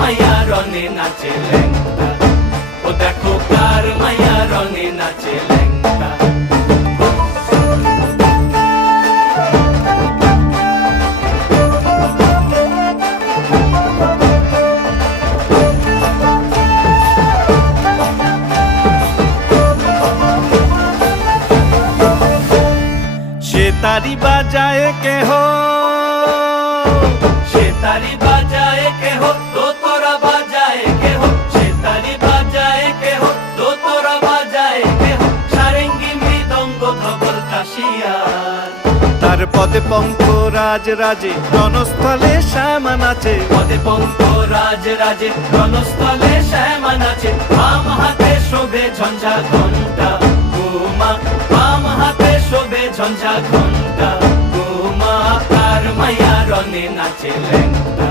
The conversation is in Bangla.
মাইয়া রনে নাচে ল্যাংটা, ও দেখো কার মাইয়া রনে নাচে ল্যাংটা। তারি বাজায় কেহ, সে তারি বাজায় কেহ, দোতরা বাজায় কেহ, সে তারি বাজায় কেহ, দোতরা বাজায় কেহ, সারেঙ্গি মৃদঙ্গ ধবল কাশিয়ার। তার পদে পঙ্ক রাজ রাজে রণস্থলে শ্যামা নাচে, পদে পঙ্ক রাজ রাজে রণস্থলে শ্যামা নাচে। বাম হাতে শোভে ঝঞ্ঝা ঘণ্টা গোমা, বাম হাতে শোভে ঝঞ্ঝা ঘণ্টা গোমা, কার মাইয়া রনে নাচে ল্যাংটা,